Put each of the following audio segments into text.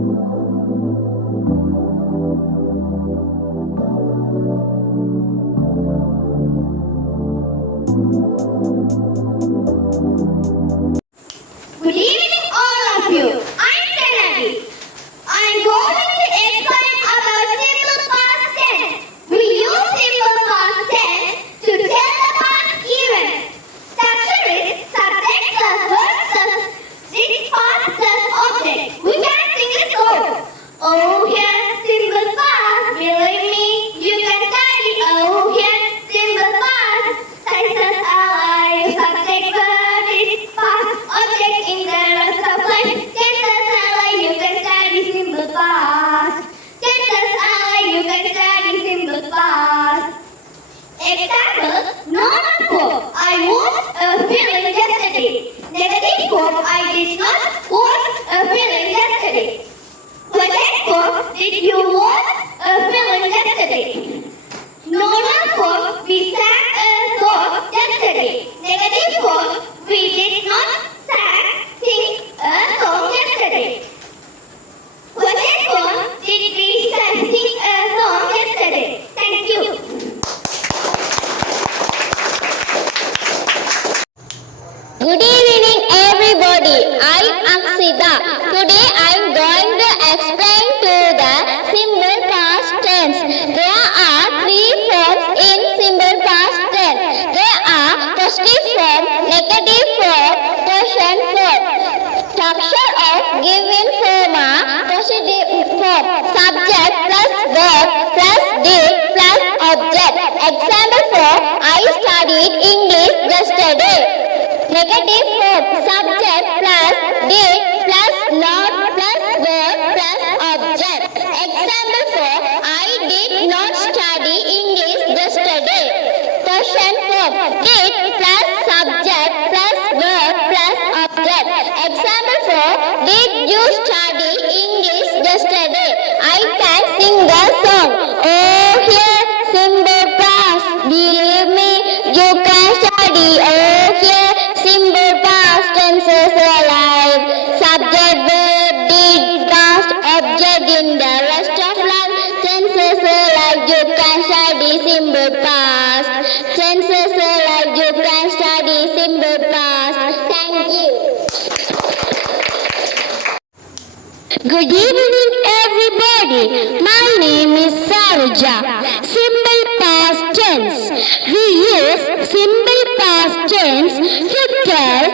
Good evening, all of you. I'm Pranati. I'm going to explain about simple past tense. We use simple past tense to tell the past events. Structure is subject plus verb plus strict past plus object. We can sing a song. Oh, here's simple past. Believe me, you can study. Oh, here's simple past. Tenses are subject verb is past object in the rest of life. Tenses are you can study simple past. Tenses are you can study simple past. Example, normal form. I watched a film yesterday. Negative form. I did not watch a film yesterday. Question form. Did you watch a film yesterday? Normal form. We sang a song yesterday. Negative form. We did not sing a song yesterday. Question form. Did we sing a song yesterday? Thank you. Good evening, everybody. I'm Aksita. Today I'm going to explain to the simple past tense. There are three forms in simple past tense. There are positive form, negative form, present form. Structure of given form are positive form, subject plus verb plus did plus object. Example form, I studied English yesterday. Negative form, subject plus did plus not plus verb plus object. Example form, I did not study English yesterday. Present form, did plus subject plus verb plus object. Example form, did you study English yesterday? I can sing the song. Oh, here, simple past. Believe me, you can study. Oh, here, simple past tenses alive. Subject, verb, did, past, object in the rest of life. Tenses alive, you can study simple past. Tenses alive, you can study simple past. Thank you. Good evening, everybody. My name is Saruja. Simple past tense. We use simple past tense to tell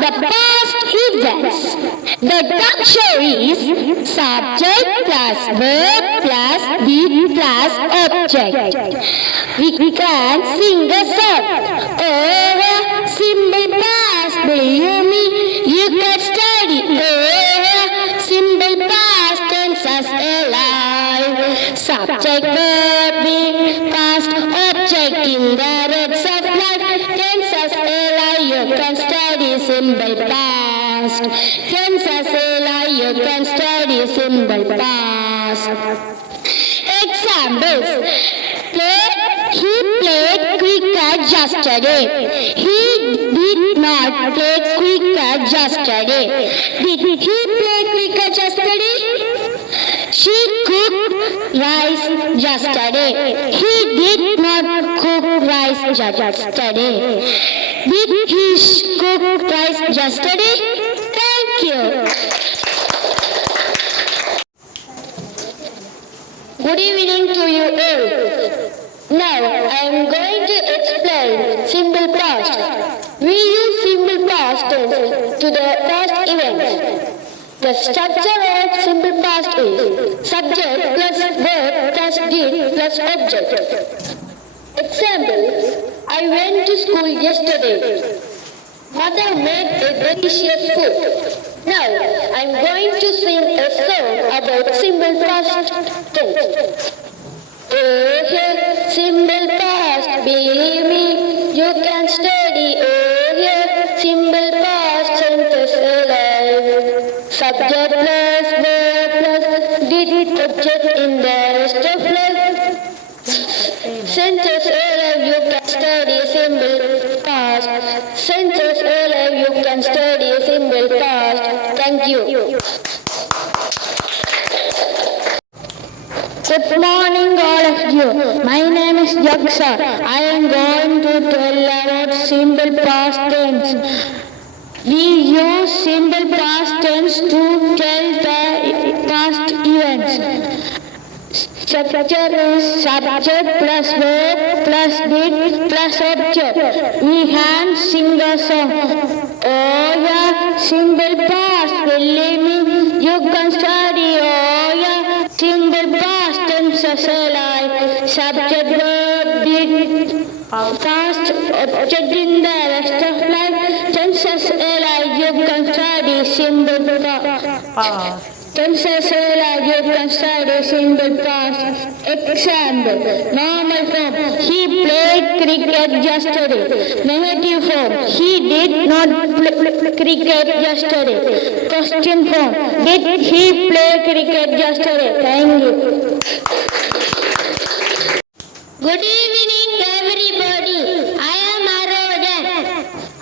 the past events. The structure is subject plus verb plus did plus object. We can sing a song. Oh, simple past, believe me, you can study. Oh, simple past tenses alive. Subject, verb, did, past, object in the rest of life. Tenses alive, you can study simple past. Tenses alive, you can study simple past. Examples. He played cricket yesterday. He did not play cricket yesterday. Did he play cricket yesterday? She cooked rice yesterday. He did not cook rice yesterday. Did he cook rice yesterday? Thank you. Good evening to you all. Now I am going to explain simple past. We use simple past tense to the past events. The structure of simple past is subject plus verb plus did plus object. Example, I went to school yesterday. Mother made a delicious food. Now, I'm going to sing a song about simple past tense. Oh, here, simple past, believe me, you can study. Oh, here, simple past tenses alive. Subject plus verb plus did object in the rest of life. Sentence alive, you can study simple past. Sentence alive, you can study simple past. Thank you. Good morning, all of you. My name is Jaksha. I am going to tell about simple past tense. We use simple past tense to tell the past events. Structure is subject plus verb plus did plus object. We can sing a song. Oh yeah, simple past. Believe me, you can study. Oh yeah, simple past tenses like subject, verb, did, past, object in the rest of life. Tenses like you can study simple past. Tenses like you can study simple past. Example, normal form, he played cricket yesterday. Negative form, he did not play cricket yesterday. Question form, did he play cricket yesterday? Thank you. Good evening, everybody. I am Arodan.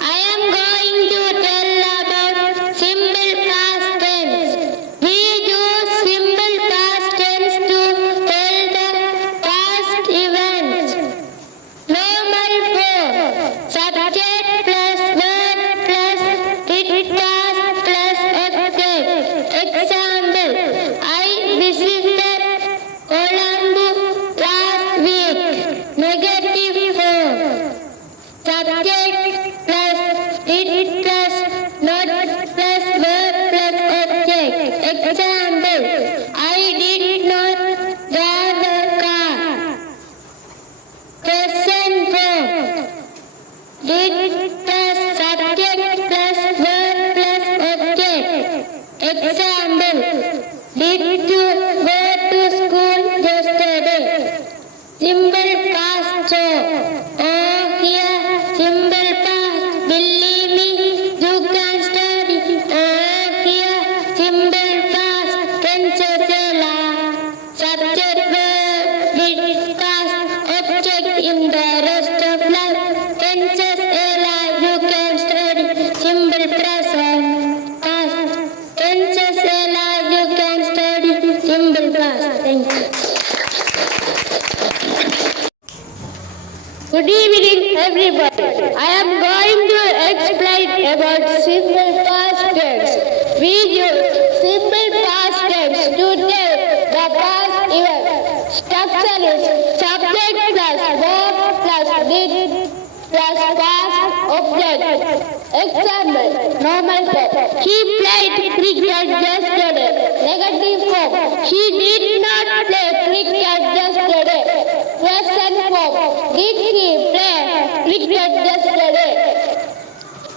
I am going to tell about simple past tense. We use simple past tense to tell the past events. Normal form, subject plus verb plus did task plus object. Example, I visited Colombo last week. Negative form, subject plus did plus not plus verb plus object. Example, I did not drive the car. Present form, did plus subject plus verb plus object. Example, did you go to school yesterday? Simple past tense. Oh here, simple past. Believe me, you can study. Oh here, simple past. Tenses like subject, verb, did, past, object in the rest of life. Tenses like you can study. Simple present, past. Tenses like you can study. Simple past. Thank you. Good evening, everybody. I am going to explain about simple past tense. We use simple past tense to tell the past event. Structure is subject plus verb plus did plus past object. Example, normal form. He played cricket yesterday. Negative form. He did not play cricket yesterday. Present form. Did he play cricket yesterday?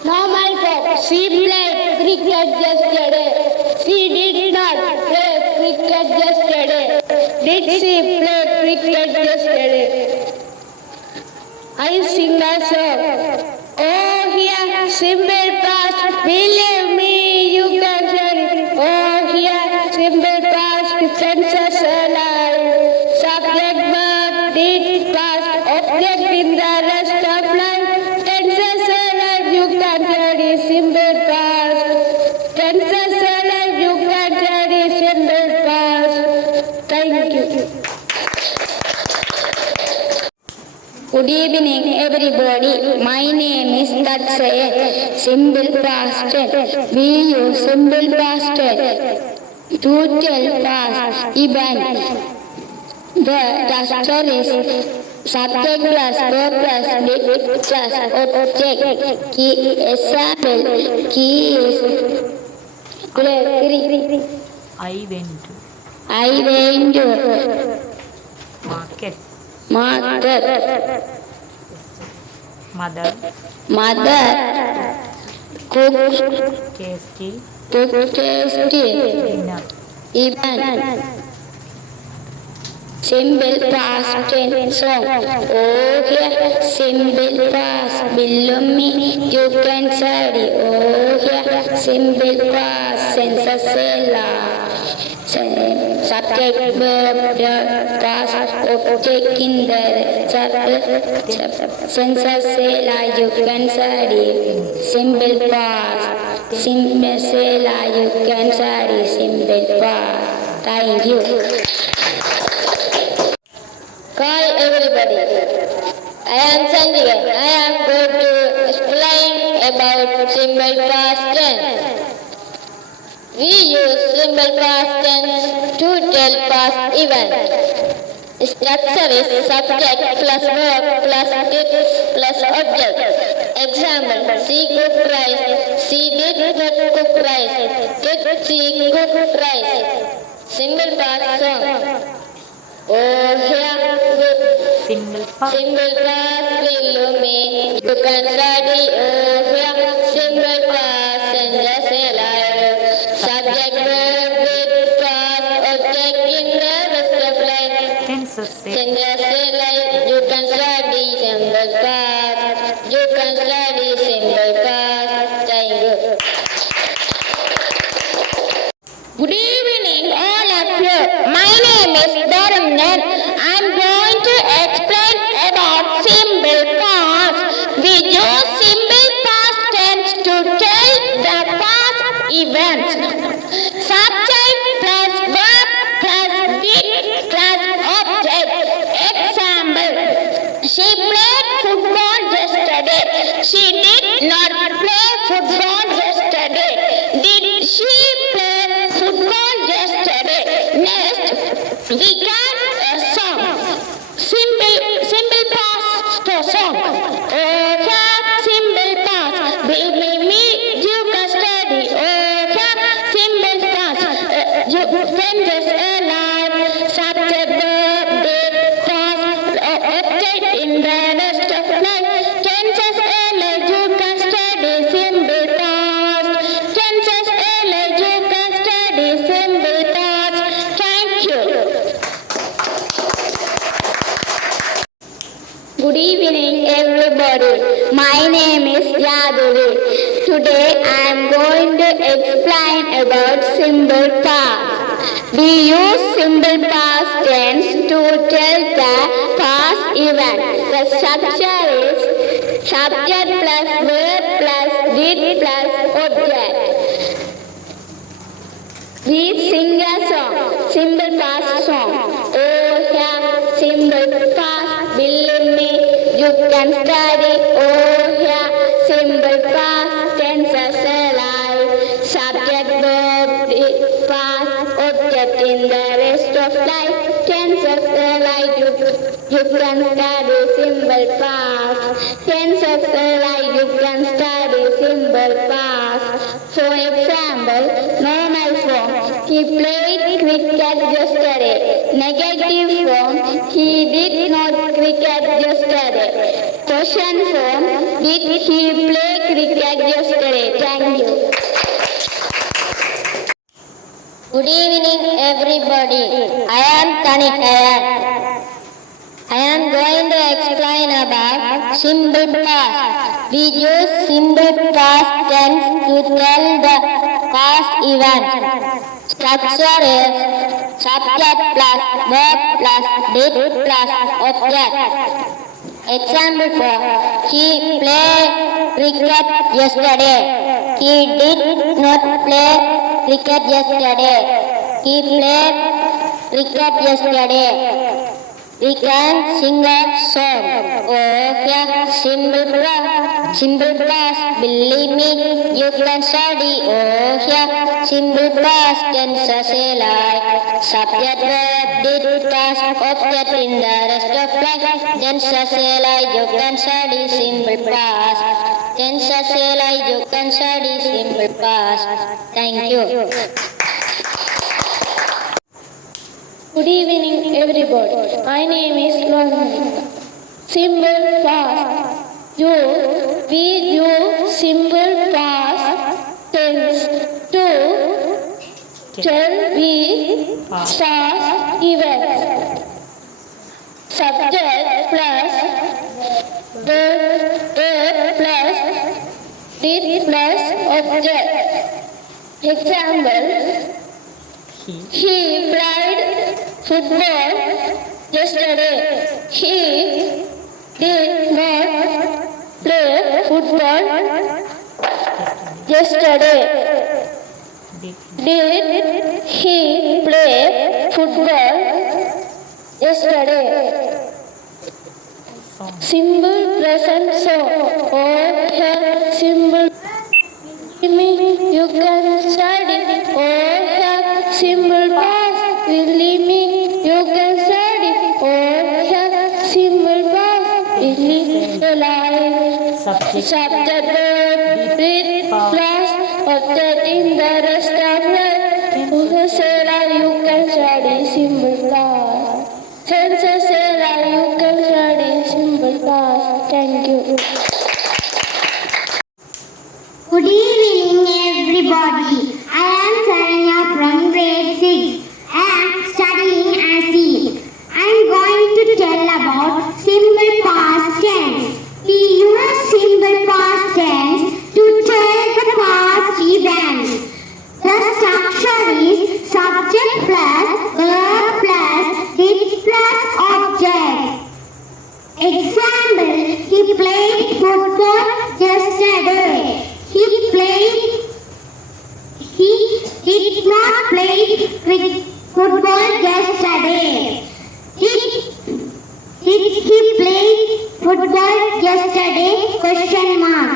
Normal form. She played cricket yesterday. She did not play cricket yesterday. Did she play cricket yesterday? I sing a song. Oh here, simple past. Believe me, you can study. Oh here, simple past. Tenses alive. Subject, verb, did, past, object in the rest of life. Tenses alive, you can study simple past. Tenses alive, you can study simple past. Thank you. Good evening, everybody. My name is Tatsaya. Simple past tense. We use simple past tense to tell past event. The structure is subject plus verb plus did plus object. Key example. Key is I went to market. Mother cooked Tasty dinner. Event. Simple past tense song. Oh here, simple past. Below me, you can study. Oh here, simple past. Sensasela. Subject, verb, past, object in the sensasela. You can study. Simple past. Sensasela. You can study. Simple past. Thank you. everybody. I am Sanjay. I am going to explain about simple past tense. We use simple past tense to tell past events. Structure is subject plus verb plus did plus object. Example: she cooked rice. She did not cook rice. Did she cook rice? Simple past song. Oh here good. Simple past. Simple past will me. You can study. Oh here simple past and just say life. Subject verb did past object in the rest of life. Tenses. Can just say like you can study simple past. You can study simple past. Thank you. Good evening, all of you. My name is Dharamnan. I'm going to explain about simple past. We use simple past tense to tell the past events. Subject plus verb plus did plus object. Example: she played football yesterday. She did not play football yesterday. Did she play football yesterday? Next, we got a song. Simple past song. Okay, simple past. Believe me, you can study. Okay, simple past. You can just alive. Subject verb did past object in the rest of life. Tenses alive. You can study simple past. Tenses alive. You can study simple past. Thank you. Good evening, everybody. My name is Yaduri. Today I am going to explain about simple past. We use simple past tense to tell the past event. The structure is subject plus verb plus did plus object. We sing a song, simple past song. Oh yeah, simple past, believe me, you can study. Oh yeah, simple past, tenses alive. Subject verb past object in the rest of life. Tenses alive, you can study simple past. Tenses alive, you can study simple past. For example, normal form: he played cricket yesterday. Negative form: he did not cricket yesterday. Question form: did he play cricket yesterday? Thank you. Good evening, everybody. I am Tanikayan. I am going to explain about simple past. We use simple past tense to tell the past event. Structure is subject plus verb plus did plus object. Example for: he played cricket yesterday. He did not play cricket yesterday. He played cricket yesterday. We can sing a song. Okay, simple past, believe me, you can study. Okay, simple past tenses alive. Subject verb did past object in the rest of life. Tenses alive, you can study simple past. Tenses alive, you can study simple past. Thank you. Good evening, everybody. My name is Lohan. Simple past. We use simple past tense to tell the past events. Subject plus verb plus did plus object. Example: he played football yesterday. He did not play football yesterday. Did he play football yesterday? Simple present so. All have simple meaning. You can study. All have simple past. Believe me, you can study. All have simple past. Believe the life. Subject verb with plus. Object in the rest of life. Professor, you can study simple past. Senses you can study simple past. Thank you. Good evening, everybody. I am Saranya from grade 6. I am studying ASEED. I am going to tell about simple past tense. We use simple past tense to tell the past events. The structure is subject plus verb plus did plus object. Example: he played football yesterday. He did not play football yesterday. Did he play football yesterday? Question mark.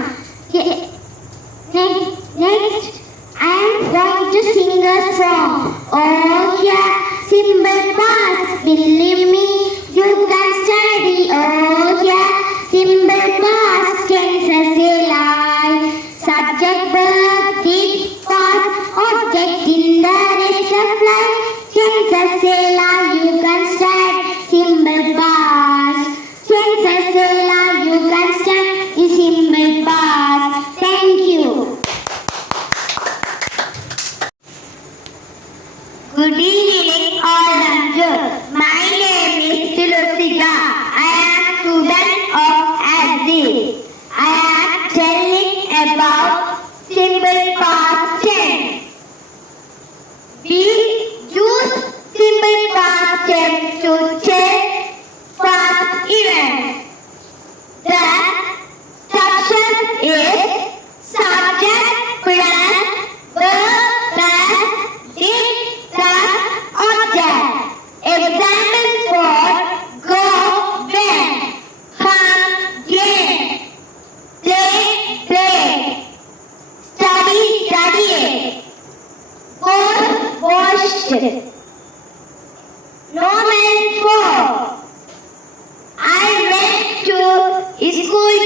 Next, I am going to sing a song. Oh yeah, simple past. Believe me, you can study. Oh yeah, simple past tenses alive. Subject verb did past object in the rest of life. Tenses alive, you can start simple past. Tenses alive, you can start is simple past. Thank you. Good evening, all of you. My name is Tulusika. I am student of ASEED. I am telling about simple past tense. We use simple past tense to tell past events. The structure is subject plus verb plus did plus object. Examples for go, went, come, came, play, played, study, studied, wash, washed, normal for. I went to school